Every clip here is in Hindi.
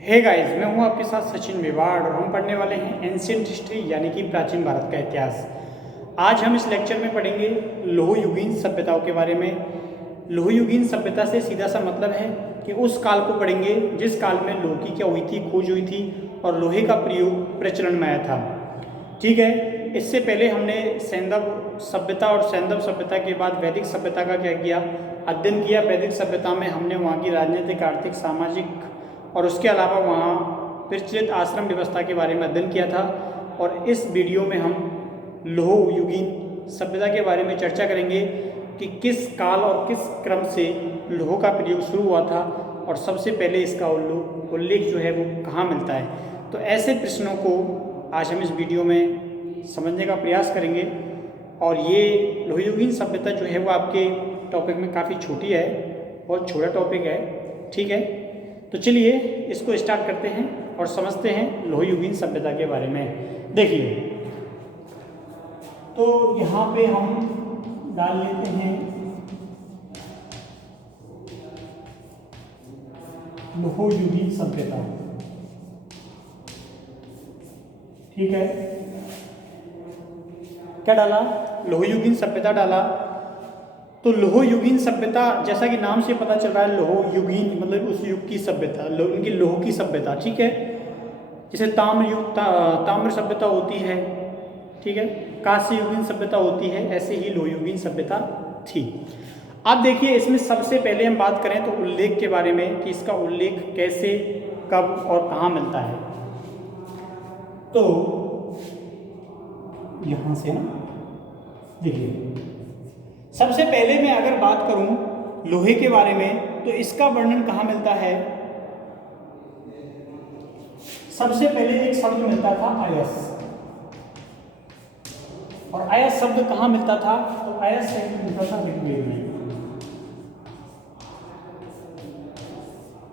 हे गाइस, मैं हूं आपके साथ सचिन मेवाड़ और हम पढ़ने वाले हैं एंशिएंट हिस्ट्री यानी कि प्राचीन भारत का इतिहास। आज हम इस लेक्चर में पढ़ेंगे लोहयुगीन सभ्यताओं के बारे में। लोहयुगीन सभ्यता से सीधा सा मतलब है कि उस काल को पढ़ेंगे जिस काल में लोहे की क्या हुई थी, खोज हुई थी और लोहे का प्रयोग प्रचलन में आया था। ठीक है, इससे पहले हमने सैंधव सभ्यता और सैंधव सभ्यता के बाद वैदिक सभ्यता का क्या किया, अध्ययन किया। वैदिक सभ्यता में हमने वहाँ की राजनीतिक, आर्थिक, सामाजिक और उसके अलावा वहाँ प्रचलित आश्रम व्यवस्था के बारे में अध्ययन किया था। और इस वीडियो में हम लोहयुगीन सभ्यता के बारे में चर्चा करेंगे कि किस काल और किस क्रम से लोह का प्रयोग शुरू हुआ था और सबसे पहले इसका उल्लेख जो है वो कहाँ मिलता है। तो ऐसे प्रश्नों को आज हम इस वीडियो में समझने का प्रयास करेंगे। और ये लोहयुगीन सभ्यता जो है वो आपके टॉपिक में काफ़ी छोटी है, बहुत छोटा टॉपिक है। ठीक है, तो चलिए इसको स्टार्ट करते हैं और समझते हैं लोहयुगीन सभ्यता के बारे में। देखिए, तो यहाँ पे हम डाल लेते हैं लोहयुगीन सभ्यता। ठीक है, क्या डाला? लोहयुगीन सभ्यता डाला। तो लोहयुगीन सभ्यता, जैसा कि नाम से पता चल रहा है, लोहयुगीन मतलब उस युग की सभ्यता, उनकी लोह की सभ्यता। ठीक है, जैसे ताम्र युग, ताम्र सभ्यता होती है, ठीक है, कांस्य युगीन सभ्यता होती है, ऐसे ही लोहयुगीन सभ्यता थी। अब देखिए, इसमें सबसे पहले हम बात करें तो उल्लेख के बारे में कि इसका उल्लेख कैसे, कब और कहाँ मिलता है। तो यहाँ से ना देखिए, सबसे पहले मैं अगर बात करूं लोहे के बारे में तो इसका वर्णन कहाँ मिलता है। सबसे पहले एक शब्द मिलता था अयस, और अयस शब्द कहाँ मिलता था? तो अयस शब्द मिलता था ऋग्वेद में।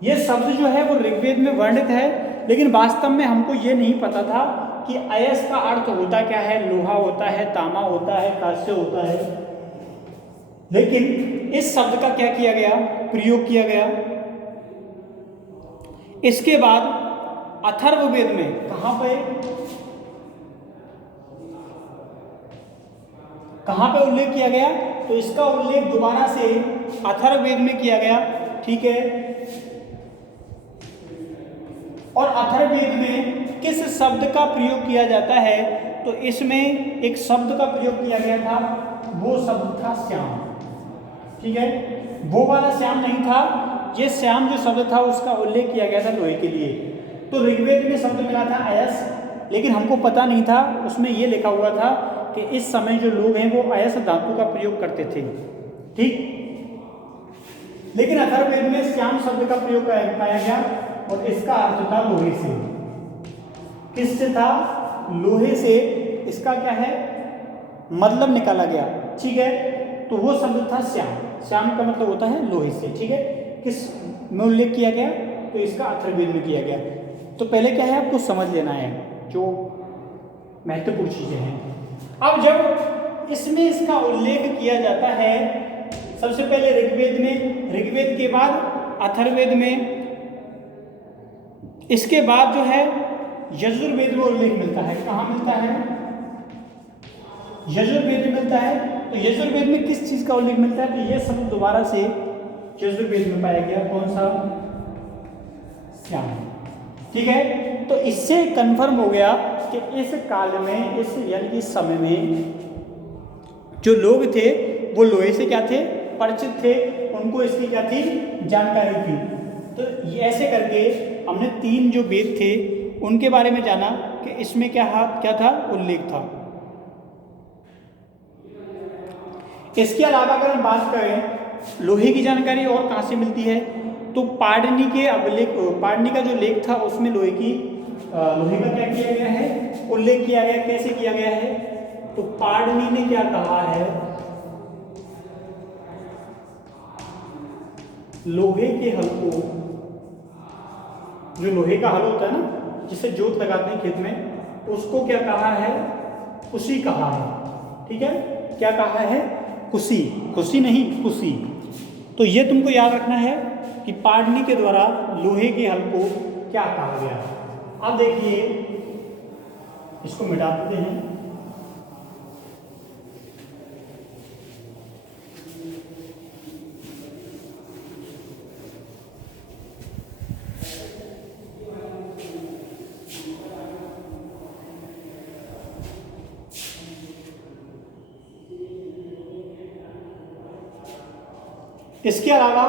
यह शब्द जो है वो ऋग्वेद में वर्णित है, लेकिन वास्तव में हमको ये नहीं पता था कि अयस का अर्थ होता क्या है। लोहा होता है, तांबा होता है, कांस्य होता है। लेकिन इस शब्द का क्या किया गया, प्रयोग किया गया। इसके बाद अथर्ववेद में कहां पे उल्लेख किया गया? तो इसका उल्लेख दोबारा से अथर्ववेद में किया गया। ठीक है, और अथर्ववेद में किस शब्द का प्रयोग किया जाता है? तो इसमें एक शब्द का प्रयोग किया गया था, वो शब्द था श्याम। ठीक है, वो वाला श्याम नहीं था, ये श्याम जो शब्द था उसका उल्लेख किया गया था लोहे के लिए। तो ऋग्वेद में शब्द मिला था अयस, लेकिन हमको पता नहीं था, उसमें ये लिखा हुआ था कि इस समय जो लोग हैं वो अयस धातु का प्रयोग करते थे। ठीक, लेकिन अथर्ववेद में श्याम शब्द का प्रयोग पाया गया और इसका अर्थ था लोहे से। किससे था? लोहे से। इसका क्या है, मतलब निकाला गया। ठीक है, तो वो शब्द था श्याम। श्याम का मतलब होता है लोहे से। ठीक है, किस में उल्लेख किया गया? तो इसका अथर्ववेद में किया गया। तो पहले क्या है, आपको समझ लेना है जो महत्वपूर्ण चीजें हैं। अब जब इसमें इसका उल्लेख किया जाता है, सबसे पहले ऋग्वेद में, ऋग्वेद के बाद अथर्ववेद में, इसके बाद जो है यजुर्वेद में उल्लेख मिलता है। कहाँ मिलता है? यजुर्वेद में मिलता है। तो यजुर्वेद में किस चीज का उल्लेख मिलता है? तो यह शब्द दोबारा से यजुर्वेद में पाया गया। कौन सा? श्याम। ठीक है, तो इससे कंफर्म हो गया कि इस काल में, इस यानी कि समय में जो लोग थे वो लोहे से क्या थे, परिचित थे, उनको इसकी क्या थी, जानकारी थी। तो ये ऐसे करके हमने तीन जो वेद थे उनके बारे में जाना कि इसमें क्या था, उल्लेख था। इसके अलावा अगर हम बात करें लोहे की जानकारी और कहाँ से मिलती है, तो पाणिनि के अभिलेख, पाणिनि का जो लेख था उसमें लोहे का क्या किया गया है, उल्लेख किया गया। कैसे किया गया है? तो पाणिनि ने क्या कहा है, लोहे के हल को, जो लोहे का हल होता है ना, जिसे जोत लगाते हैं खेत में, उसको क्या कहा है? कुशी कहा है। ठीक है, क्या कहा है? कुशी। कुशी नहीं, कुशी। तो ये तुमको याद रखना है कि पाणिनि के द्वारा लोहे के हल को क्या कहा गया। अब देखिए इसको मिटा देते हैं। इसके अलावा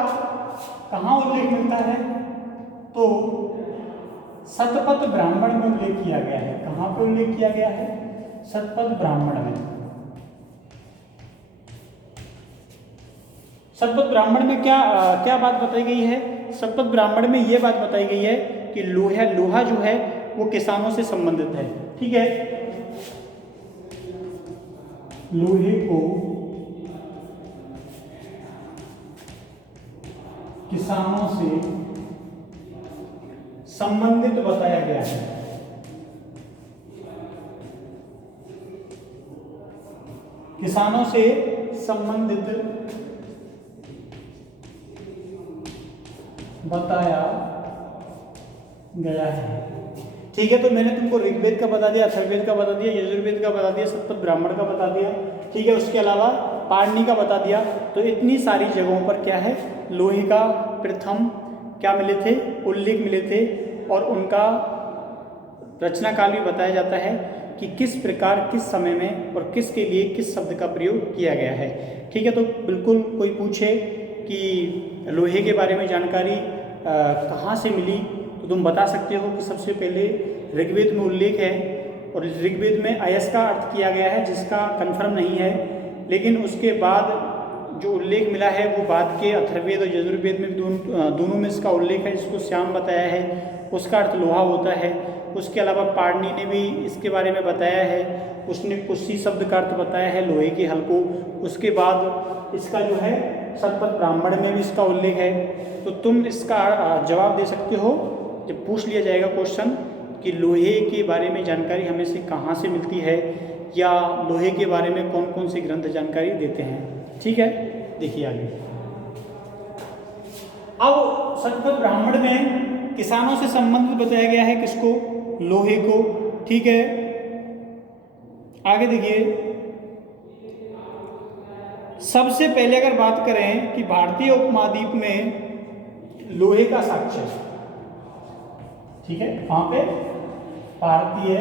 कहाँ उल्लेख मिलता है, तो शतपथ ब्राह्मण में उल्लेख किया गया है। कहाँ पे उल्लेख किया गया है? शतपथ ब्राह्मण में। शतपथ ब्राह्मण में क्या क्या बात बताई गई है? शतपथ ब्राह्मण में ये बात बताई गई है कि लोहा जो है वो किसानों से संबंधित है। ठीक है, लोहे को किसानों से संबंधित बताया गया है। किसानों से संबंधित बताया गया है। ठीक है, तो मैंने तुमको ऋग्वेद का बता दिया, अथर्ववेद का बता दिया, यजुर्वेद का बता दिया, शतपथ ब्राह्मण का बता दिया। ठीक है, उसके अलावा पाणिनि का बता दिया। तो इतनी सारी जगहों पर क्या है, लोहे का प्रथम क्या मिले थे, उल्लेख मिले थे, और उनका रचना काल भी बताया जाता है कि किस प्रकार किस समय में और किसके लिए किस शब्द का प्रयोग किया गया है। ठीक है, तो बिल्कुल कोई पूछे कि लोहे के बारे में जानकारी कहाँ से मिली, तो तुम बता सकते हो कि सबसे पहले ऋग्वेद में उल्लेख है, और ऋग्वेद में अयस का अर्थ किया गया है जिसका कंफर्म नहीं है, लेकिन उसके बाद जो उल्लेख मिला है वो बाद के अथर्ववेद और यजुर्वेद में दोनों में इसका उल्लेख है, जिसको श्याम बताया है, उसका अर्थ लोहा होता है। उसके अलावा पाणिनि ने भी इसके बारे में बताया है, उसने कुशी शब्द का अर्थ बताया है लोहे के हल को। उसके बाद इसका जो है शतपथ ब्राह्मण में भी इसका उल्लेख है। तो तुम इसका जवाब दे सकते हो जब पूछ लिया जाएगा क्वेश्चन कि लोहे के बारे में जानकारी हमें से कहाँ से मिलती है, या लोहे के बारे में कौन कौन से ग्रंथ जानकारी देते हैं। ठीक है, देखिए आगे। अब शतपथ ब्राह्मण में किसानों से संबंधित बताया गया है, किसको? लोहे को। ठीक है, आगे देखिए। सबसे पहले अगर बात करें कि भारतीय उपमहाद्वीप में लोहे का साक्ष्य, ठीक है, वहां पे भारतीय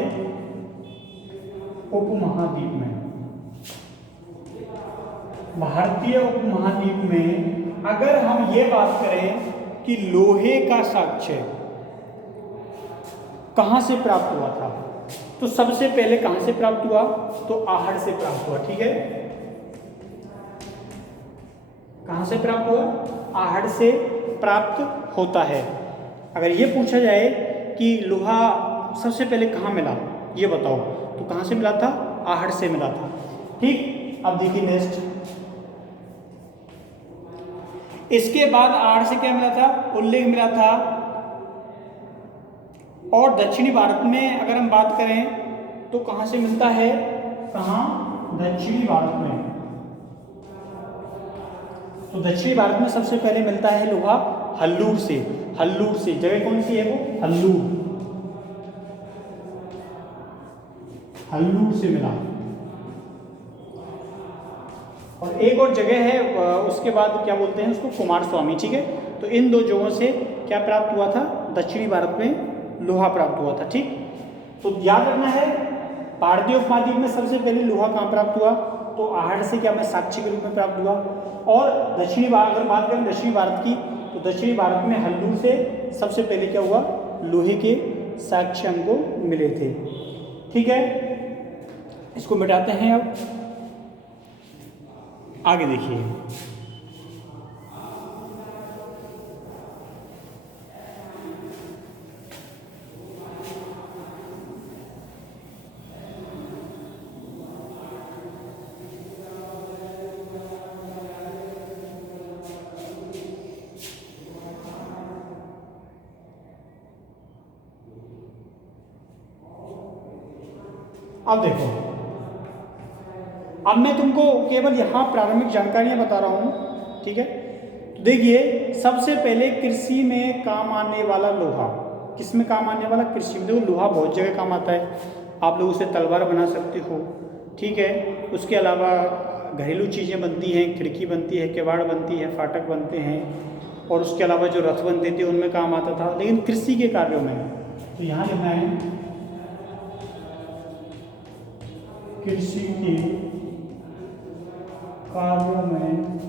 उपमहाद्वीप में, भारतीय उपमहाद्वीप में अगर हम ये बात करें कि लोहे का साक्ष्य कहां से प्राप्त हुआ था, तो सबसे पहले कहां से प्राप्त हुआ? तो आहड़ से प्राप्त हुआ। ठीक है, कहां से प्राप्त हुआ? आहड़ से प्राप्त होता है। अगर ये पूछा जाए कि लोहा सबसे पहले कहाँ मिला, ये बताओ, तो कहाँ से मिला था? आहड़ से मिला था। ठीक, अब देखिए नेक्स्ट। इसके बाद आहड़ से क्या मिला था? उल्लेख मिला था। और दक्षिणी भारत में अगर हम बात करें तो कहाँ से मिलता है? कहाँ? दक्षिणी भारत में। तो दक्षिणी भारत में सबसे पहले मिलता है लोहा हल्लूर से। हल्लूर से जगह कौन सी है वो? हल्लूर। हल्लूर से मिला। और एक और जगह है उसके बाद क्या बोलते हैं उसको? कुमार स्वामी। ठीक है, तो इन दो जगहों से क्या प्राप्त हुआ था? दक्षिणी भारत में लोहा प्राप्त हुआ था। ठीक, तो याद रखना है भारतीय उपमहाद्वीप में सबसे पहले लोहा कहाँ प्राप्त हुआ? तो आहड़ से क्या मैं साक्ष्य के रूप में प्राप्त हुआ। और दक्षिणी भारत, अगर बात करें दक्षिणी भारत की, तो दक्षिणी भारत में हल्लूर से सबसे पहले क्या हुआ? लोहे के साक्ष्य हमको मिले थे। ठीक है, इसको मिटाते हैं। अब आगे देखिए। अब देखो, अब मैं तुमको केवल यहाँ प्रारंभिक जानकारियाँ बता रहा हूँ। ठीक है, तो देखिए सबसे पहले कृषि में काम आने वाला लोहा, किस में काम आने वाला? कृषि में। देखो लोहा बहुत जगह काम आता है, आप लोग उसे तलवार बना सकते हो, ठीक है। उसके अलावा घरेलू चीज़ें बनती हैं, खिड़की बनती है, किवाड़ बनती है, फाटक बनते हैं, और उसके अलावा जो रथ बनते थे उनमें काम आता था, लेकिन कृषि के कार्यों में। तो यहाँ लिखना है कृषि के कार्यों में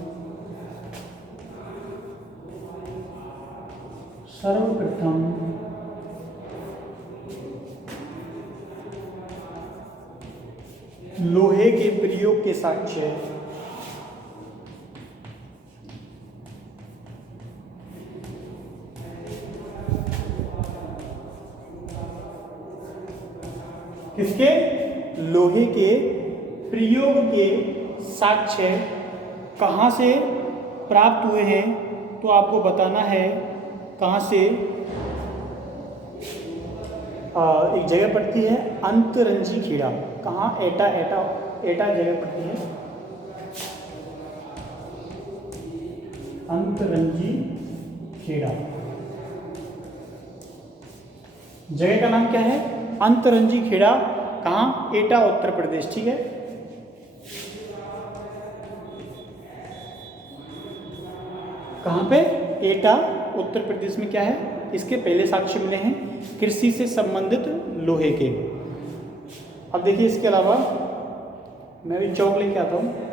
सर्वप्रथम लोहे के प्रयोग के साक्ष्य किसके? लोहे के प्रयोग के साक्ष्य कहाँ से प्राप्त हुए हैं? तो आपको बताना है कहाँ से। एक जगह पड़ती है अंतरंजी खेड़ा, कहाँ? एटा एटा एटा जगह पड़ती है, अंतरंजी खेड़ा। जगह का नाम क्या है? अंतरंजी खेड़ा। कहाँ? एटा, उत्तर प्रदेश, ठीक है। कहाँ पे? एटा, उत्तर प्रदेश में क्या है? इसके पहले साक्ष्य मिले हैं कृषि से संबंधित लोहे के। अब देखिए इसके अलावा मैं भी चौक लेके आता हूँ।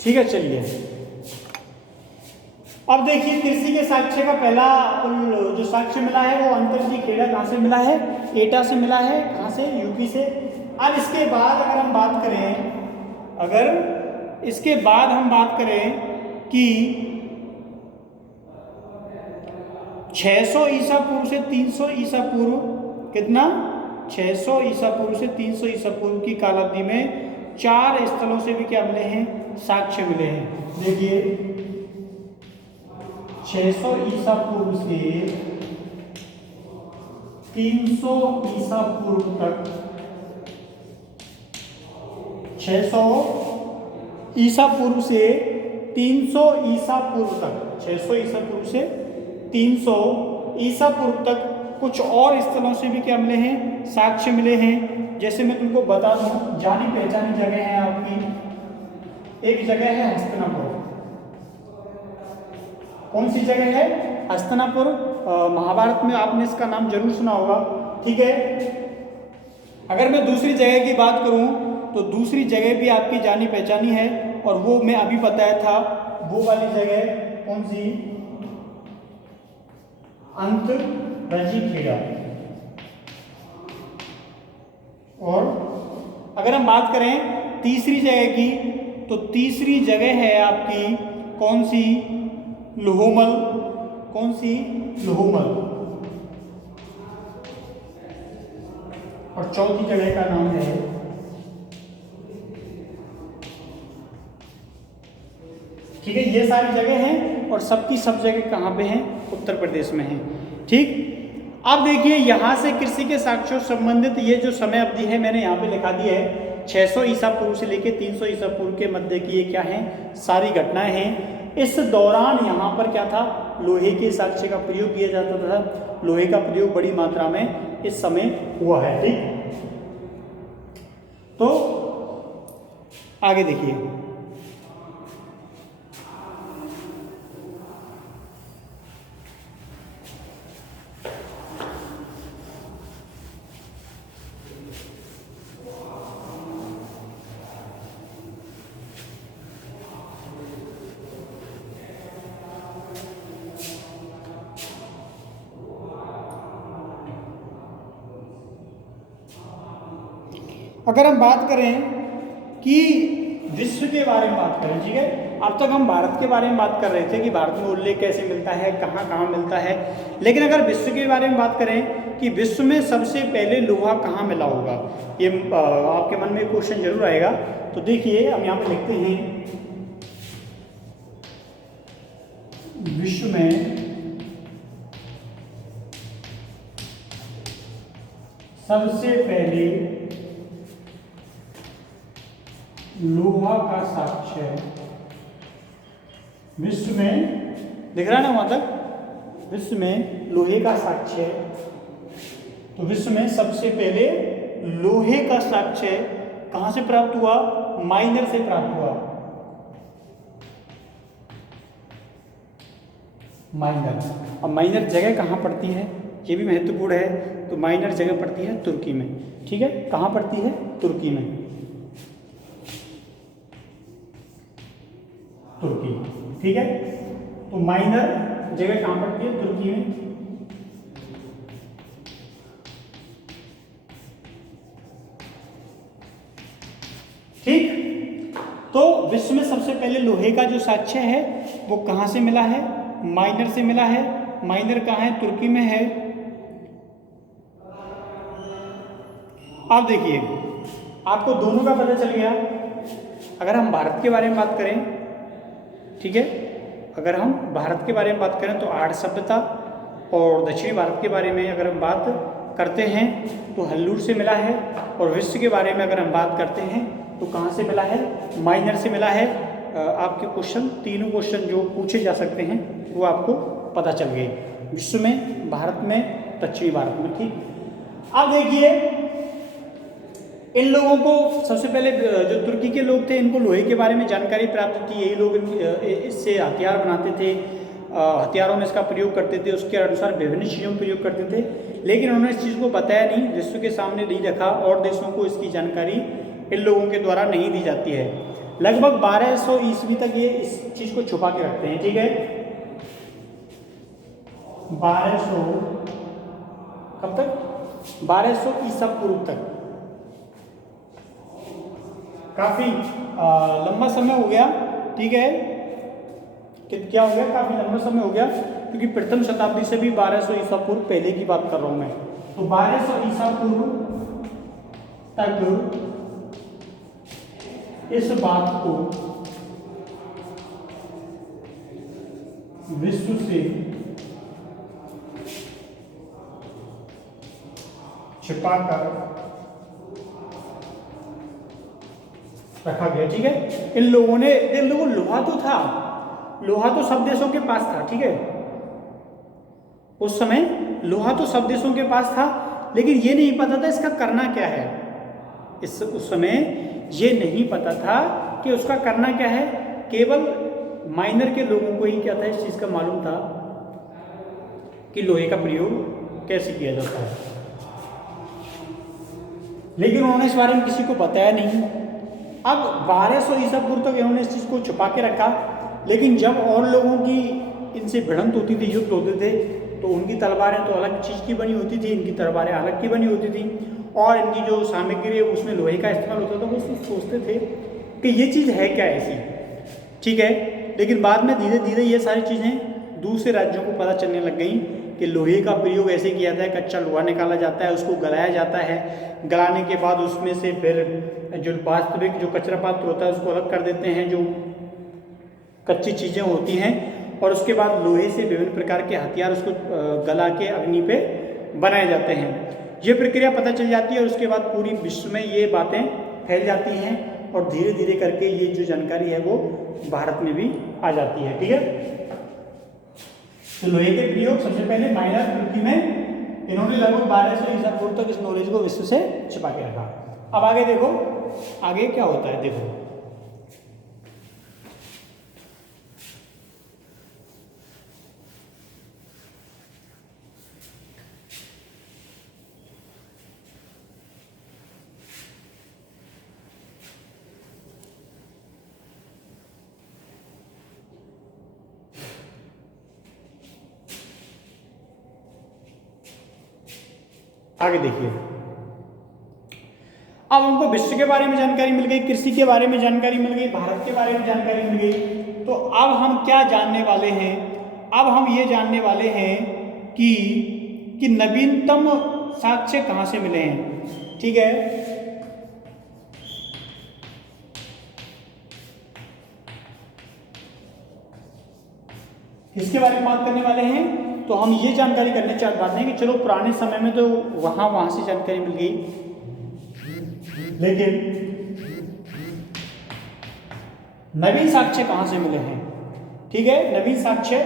ठीक है, चलिए अब देखिए कृषि के साक्ष्य का पहला जो साक्ष्य मिला है वो अंतरंजी खेड़ा कहाँ से मिला है? एटा से मिला है। कहाँ से? यूपी से। अब इसके बाद अगर हम बात करें, अगर इसके बाद हम बात करें कि 600 ईसा पूर्व से 300 ईसा पूर्व, कितना? 600 ईसा पूर्व से 300 ईसा पूर्व की कालावधि में 4 स्थलों से भी क्या मिले हैं? साक्ष्य मिले हैं। देखिए 600 ईसा पूर्व से 300 ईसा पूर्व तक, 600 ईसा पूर्व से 300 ईसा पूर्व तक, 600 ईसा पूर्व से 300 ईसा पूर्व तक कुछ और स्थलों से भी क्या मिले हैं? साक्ष्य मिले हैं। जैसे मैं तुमको बता दूं, जानी पहचानी जगह है आपकी। एक जगह है हस्तिनापुर। कौन सी जगह है? हस्तिनापुर। महाभारत में आपने इसका नाम जरूर सुना होगा, ठीक है। अगर मैं दूसरी जगह की बात करूं तो दूसरी जगह भी आपकी जानी पहचानी है, और वो मैं अभी बताया था, वो वाली जगह कौन सी? अंतरंजी खेड़ा। और अगर हम बात करें तीसरी जगह की, तो तीसरी जगह है आपकी कौन सी? लोहोमल। कौन सी? लोहोमल। और चौथी जगह का नाम है ठीक है। ये सारी जगह हैं और सबकी सब जगह कहाँ पे हैं? उत्तर प्रदेश में हैं, ठीक। अब देखिए यहाँ से कृषि के साक्ष्यों संबंधित ये जो समय अवधि है मैंने यहाँ पे लिखा दी है, 600 ईसा पूर्व से लेकर 300 ईसा पूर्व के मध्य की ये क्या है? सारी घटनाएं हैं। इस दौरान यहाँ पर क्या था? लोहे के साक्ष्य का प्रयोग किया जाता था। लोहे का प्रयोग बड़ी मात्रा में इस समय हुआ है, ठीक। तो आगे देखिए, अगर हम बात करें कि विश्व के बारे में बात करें, ठीक है। अब तक हम भारत के बारे में बात कर रहे थे कि भारत में उल्लेख कैसे मिलता है, कहाँ कहाँ मिलता है, लेकिन अगर विश्व के बारे में बात करें कि विश्व में सबसे पहले लोहा कहाँ मिला होगा, ये आपके मन में क्वेश्चन जरूर आएगा। तो देखिए हम यहाँ पे लिखते हैं, विश्व में सबसे पहले लोहा का साक्ष्य, विश्व में दिख रहा है ना वहां तक, विश्व में लोहे का साक्ष्य, तो विश्व में सबसे पहले लोहे का साक्ष्य कहां से प्राप्त हुआ, माइनर से प्राप्त हुआ। माइनर, अब माइनर जगह कहाँ पड़ती है ये भी महत्वपूर्ण है। तो माइनर जगह पड़ती है तुर्की में, ठीक है। कहाँ पड़ती है, तुर्की में, तुर्की, ठीक है। तो माइनर जगह कहाँ पड़ती है, तुर्की में। ठीक, तो विश्व में सबसे पहले लोहे का जो साक्ष्य है वो कहाँ से मिला है, माइनर से मिला है। माइनर कहाँ है, तुर्की में है। अब देखिए आपको दोनों का पता चल गया। अगर हम भारत के बारे में बात करें, ठीक है, अगर हम भारत के बारे में बात करें तो आर्य सभ्यता, और दक्षिणी भारत के बारे में अगर हम बात करते हैं तो हल्लूर से मिला है, और विश्व के बारे में अगर हम बात करते हैं तो कहाँ से मिला है, माइनर से मिला है। आपके क्वेश्चन, तीनों क्वेश्चन जो पूछे जा सकते हैं वो आपको पता चल गए, विश्व में, भारत में, दक्षिणी भारत में, ठीक। अब देखिए इन लोगों को सबसे पहले जो तुर्की के लोग थे इनको लोहे के बारे में जानकारी प्राप्त थी, यही लोग इससे हथियार बनाते थे, हथियारों में इसका प्रयोग करते थे, उसके अनुसार विभिन्न चीज़ों में प्रयोग करते थे, लेकिन उन्होंने इस चीज़ को बताया नहीं, विश्व के सामने नहीं रखा, और देशों को इसकी जानकारी इन लोगों के द्वारा नहीं दी जाती है। लगभग 1200 ईस्वी तक ये इस चीज़ को छुपा के रखते हैं, ठीक है। 1200 कब तक, 1200 ईसा पूर्व तक, काफी लंबा समय हो गया, ठीक है। कि क्या हो गया, काफी लंबा समय हो गया, क्योंकि प्रथम शताब्दी से भी 1200 ईसा पूर्व पहले की बात कर रहा हूं मैं। तो 1200 ईसा पूर्व तक इस बात को विश्व से छिपाकर रखा गया, ठीक है। इन लोगों ने, इन लोगों लोहा तो था, लोहा तो सब देशों के पास था, ठीक है। उस समय लोहा तो सब देशों के पास था, लेकिन ये नहीं पता था इसका करना क्या है। उस समय ये नहीं पता था कि उसका करना क्या है। केवल माइनर के लोगों को ही क्या था, इस चीज का मालूम था कि लोहे का प्रयोग कैसे किया जाता है, लेकिन उन्होंने इस बारे में किसी को बताया नहीं। अब 1200 ईसा पूर्व तक इन्होंने इस चीज़ को छुपा के रखा, लेकिन जब और लोगों की इनसे भिड़ंत होती थी, युद्ध होते थे, तो उनकी तलवारें तो अलग चीज़ की बनी होती थी, इनकी तलवारें अलग की बनी होती थी, और इनकी जो सामग्री है उसमें लोहे का इस्तेमाल होता था। वो सोचते थे कि ये चीज़ है क्या ऐसी, ठीक है। लेकिन बाद में धीरे धीरे ये सारी चीज़ें दूसरे राज्यों को पता चलने लग गई कि लोहे का प्रयोग ऐसे किया जाता है, कच्चा लोहा निकाला जाता है, उसको गलाया जाता है, गलाने के बाद उसमें से फिर जो वास्तविक जो कचरा पात्र होता है उसको अलग कर देते हैं, जो कच्ची चीज़ें होती हैं, और उसके बाद लोहे से विभिन्न प्रकार के हथियार उसको गला के अग्नि पे बनाए जाते हैं। ये प्रक्रिया पता चल जाती है, और उसके बाद पूरी विश्व में ये बातें फैल जाती हैं, और धीरे धीरे करके ये जो जानकारी है वो भारत में भी आ जाती है, ठीक है। तो लोहे के प्रयोग सबसे पहले माइनर तुर्की में इन्होंने लगभग 1200 ईसा पूर्व तक इस नॉलेज को विश्व से छिपा के रखा। अब आगे देखो, आगे क्या होता है, देखो आगे देखिए। अब हमको विश्व के बारे में जानकारी मिल गई, कृषि के बारे में जानकारी मिल गई, भारत के बारे में जानकारी मिल गई। तो अब हम क्या जानने वाले हैं? अब हम ये जानने वाले हैं कि नवीनतम साक्ष्य कहाँ से मिले हैं। ठीक है, इसके बारे में बात करने वाले हैं। तो हम ये जानकारी करने चाहते हैं कि चलो पुराने समय में तो वहां से जानकारी मिल गई, लेकिन नवीन साक्ष्य कहाँ से मिले हैं। ठीक है, नवीन साक्ष्य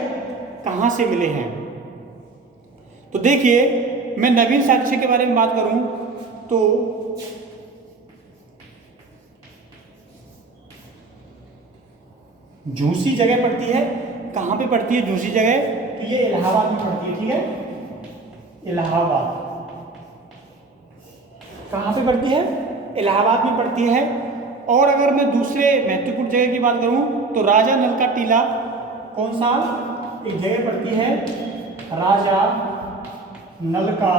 कहाँ से मिले हैं? तो देखिए, मैं नवीन साक्ष्य के बारे में बात करूं तो झूसी जगह पड़ती है। कहाँ पे पड़ती है झूसी जगह? तो ये इलाहाबाद में पड़ती है। ठीक है, इलाहाबाद कहाँ पे पड़ती है? इलाहाबाद में पड़ती है। और अगर मैं दूसरे महत्वपूर्ण जगह की बात करूं तो राजा नल का टीला, कौन सा एक जगह पड़ती है? राजा नल का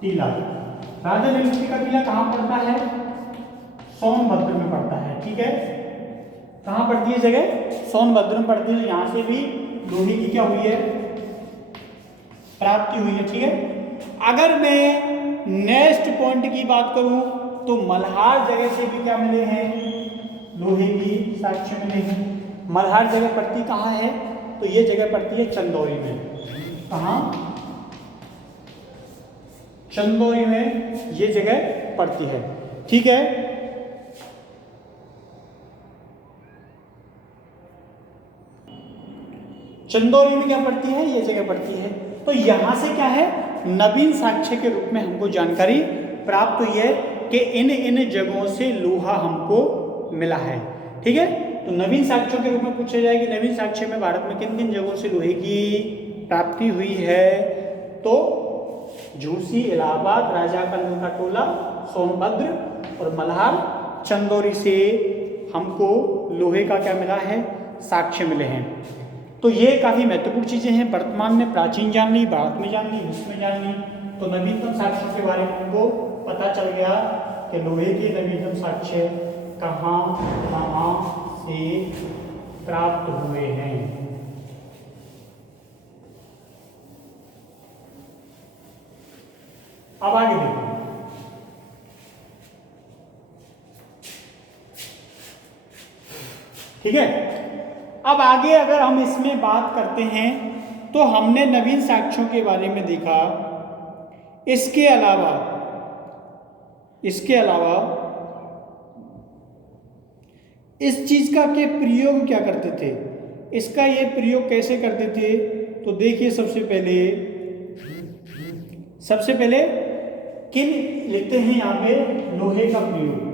टीला। राजा नल का टीला कहाँ पड़ता है? सोनभद्र में पड़ता है। ठीक है, कहाँ पड़ती है जगह? सोनभद्र में पड़ती है। यहाँ से भी लोहे की क्या हुई है? प्राप्ति हुई है। ठीक है, अगर मैं नेक्स्ट पॉइंट की बात करूं तो मल्हार जगह से भी क्या मिले हैं? लोहे की साक्ष्य मिले हैं। मल्हार जगह पड़ती कहाँ है? तो ये जगह पड़ती है चंदौली में। कहाँ? चंदौली में ये जगह पड़ती है। ठीक है, चंदौली में क्या पड़ती है? ये जगह पड़ती है। तो यहां से क्या है? नवीन साक्ष्य के रूप में हमको जानकारी प्राप्त हुई है कि इन जगहों से लोहा हमको मिला है। ठीक है, तो नवीन साक्ष्यों के रूप में पूछा जाए कि नवीन साक्ष्य में भारत में किन किन जगहों से लोहे की प्राप्ति हुई है? तो झूसी, इलाहाबाद, राजा का नल का टोला, सोनभद्र और मल्हार, चंदौली से हमको लोहे का क्या मिला है? साक्ष्य मिले हैं। तो ये काफ़ी महत्वपूर्ण चीज़ें हैं। वर्तमान में प्राचीन जान ली, भारत में जान ली, विश्व में जान ली। तो नवीनतम साक्ष्यों के बारे में हमको पता चल गया कि लोहे के नवीनतम साक्ष्य कहाँ से प्राप्त हुए हैं। अब आगे देखो, ठीक है। अब आगे अगर हम इसमें बात करते हैं तो हमने नवीन साक्ष्यों के बारे में देखा। इसके अलावा इस चीज का के प्रयोग क्या करते थे? इसका ये प्रयोग कैसे करते थे? तो देखिए, सबसे पहले किन लिखते हैं यहाँ पे? लोहे का प्रयोग।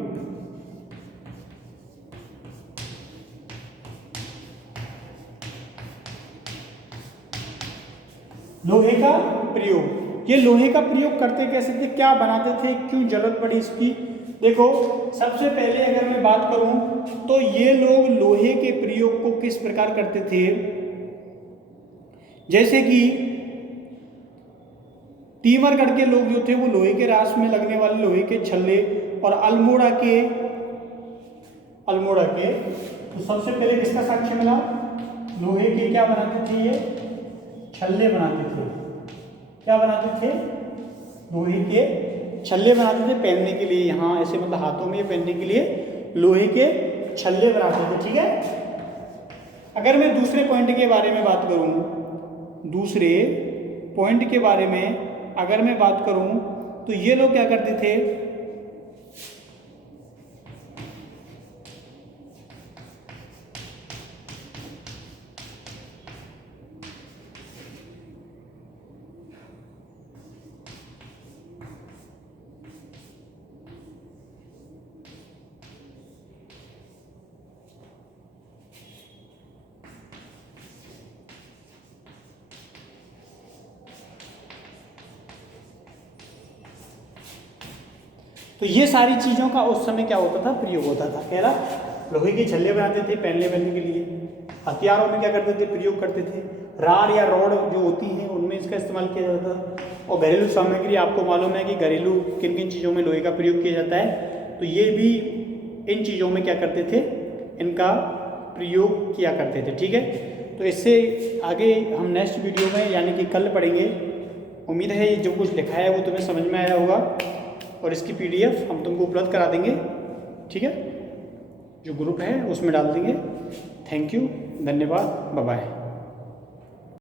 लोहे का प्रयोग, ये लोहे का प्रयोग करते कैसे थे? क्या बनाते थे? क्यों जरूरत पड़ी इसकी? देखो, सबसे पहले अगर मैं बात करूं तो ये लोग लोहे के प्रयोग को किस प्रकार करते थे? जैसे कि तीमरगढ़ के लोग जो थे वो लोहे के रास में लगने वाले लोहे के छल्ले और अल्मोड़ा के तो सबसे पहले किसका साक्ष्य मिला? लोहे के क्या बनाते थे? ये छल्ले बनाते थे। क्या बनाते थे? लोहे के छल्ले बनाते थे पहनने के लिए। यहाँ ऐसे मतलब हाथों में पहनने के लिए लोहे के छल्ले बनाते थे। ठीक है, अगर मैं दूसरे पॉइंट के बारे में बात करूँ, अगर मैं बात करूं तो ये लोग क्या करते थे? तो ये सारी चीज़ों का उस समय क्या होता था? प्रयोग होता था। पहला लोहे के छल्ले बनाते थे पहनने के लिए। हथियारों में क्या करते थे? प्रयोग करते थे। रार या रॉड जो होती हैं उनमें इसका इस्तेमाल किया जाता था। और घरेलू सामग्री आपको मालूम है कि घरेलू किन किन चीज़ों में लोहे का प्रयोग किया जाता है, तो ये भी इन चीज़ों में क्या करते थे, इनका प्रयोग किया करते थे। ठीक है, तो इससे आगे हम नेक्स्ट वीडियो में यानी कि कल पढ़ेंगे। उम्मीद है ये जो कुछ लिखा है वो तुम्हें समझ में आया होगा और इसकी PDF हम तुमको उपलब्ध करा देंगे। ठीक है, जो ग्रुप है उसमें डाल देंगे। थैंक यू, धन्यवाद, बाय बाय।